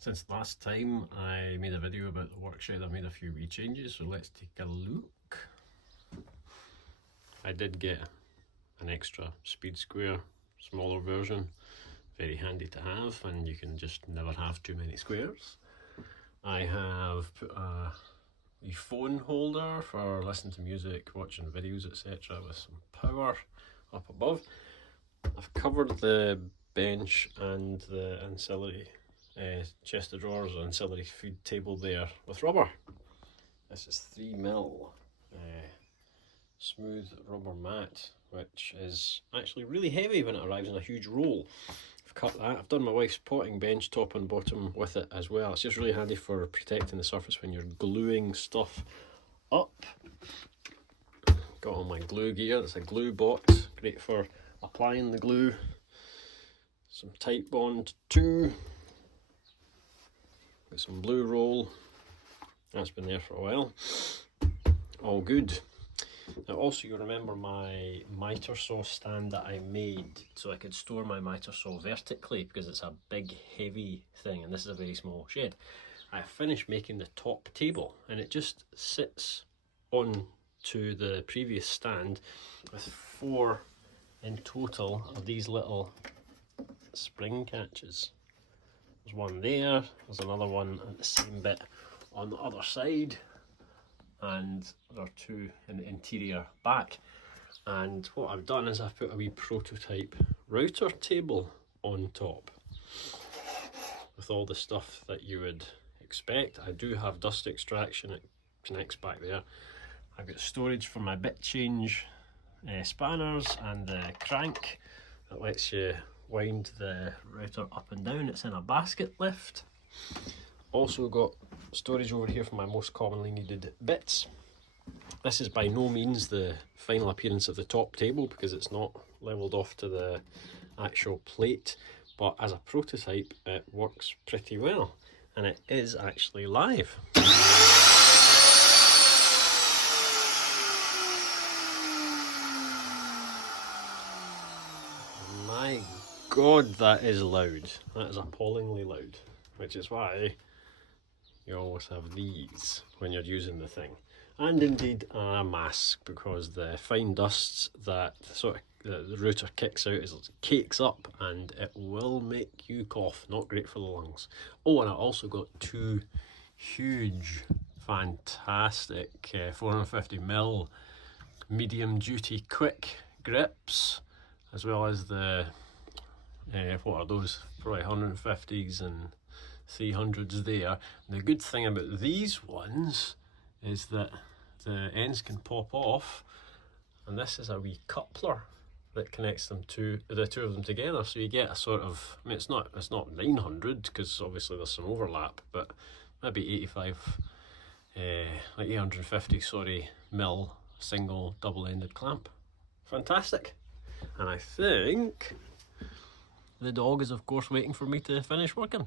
Since last time I made a video about the Workshed, I've made a few wee changes, so let's take a look. I did get an extra speed square, smaller version, very handy to have, and you can just never have too many squares. I have put a phone holder for listening to music, watching videos, etc. with some power up above. I've covered the bench and the ancillary chest of drawers or ancillary food table there with rubber. This is 3mm smooth rubber mat, which is actually really heavy when it arrives in a huge roll. I've cut that. I've done my wife's potting bench top and bottom with it as well. It's just really handy for protecting the surface when you're gluing stuff up. Got all my glue gear. It's a glue box, great for applying the glue. Some tight bond 2. Got some blue roll, that's been there for a while, all good. Now also you'll remember my miter saw stand that I made so I could store my miter saw vertically because it's a big heavy thing and this is a very small shed. I finished making the top table and it just sits on to the previous stand with 4 in total of these little spring catches. There's one there, there's another one at the same bit on the other side, and there are 2 in the interior back. And what I've done is I've put a wee prototype router table on top with all the stuff that you would expect. I do have dust extraction, it connects back there. I've got storage for my bit change spanners and the crank that lets you wind the router up and down. It's in a basket lift. Also got storage over here for my most commonly needed bits. This is by no means the final appearance of the top table because it's not levelled off to the actual plate, but as a prototype it works pretty well and it is actually live. My God, that is loud. That is appallingly loud, which is why you always have these when you're using the thing. And indeed a mask, because the fine dusts that the router kicks out cakes up and it will make you cough. Not great for the lungs. Oh, and I also got 2 huge, fantastic 450mm medium duty quick grips, as well as the what are those, probably 150s and 300s there. And the good thing about these ones is that the ends can pop off, and this is a wee coupler that connects them to the 2 of them together, so you get a sort of, I mean it's not 900 because obviously there's some overlap, but maybe 85 like 850 sorry mil single double-ended clamp. Fantastic. And I think the dog is of course waiting for me to finish working.